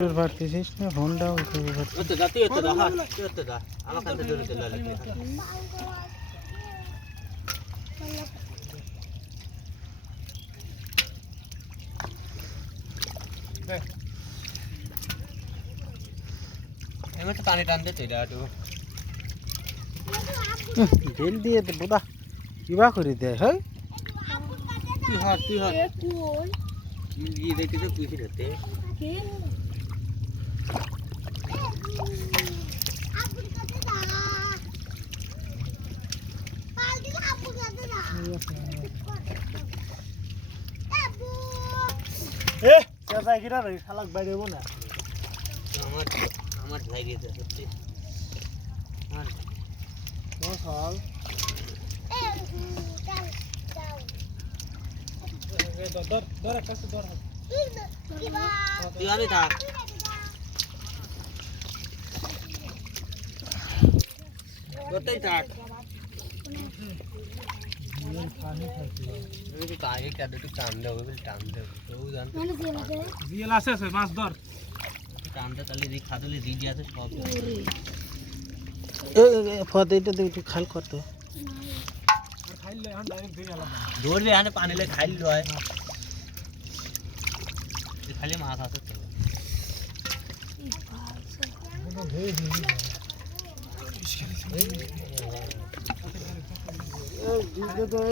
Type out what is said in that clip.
পারতেছিস না ফোনটাও উঠাতে পারছিস পানি টানতে ঢেল দিয়ে তো বোধা কিবা করে দেয় হয় তুই দেখতে তো পুষি ধরতে শালাক বাইরে না আমার লাগিয়েছে সত্যি তুই আমি থাক কোথায় থাক আগে কেন একটু টান দেবো টান দেবো জিএল আছে মাছ ধর টানতে তাহলে খাদলে রিজি আছে সব ফদ এটা তো একটু খাল করতো ধরলে এখানে পানি লে খাইল হয় খালি মাছ আছে তো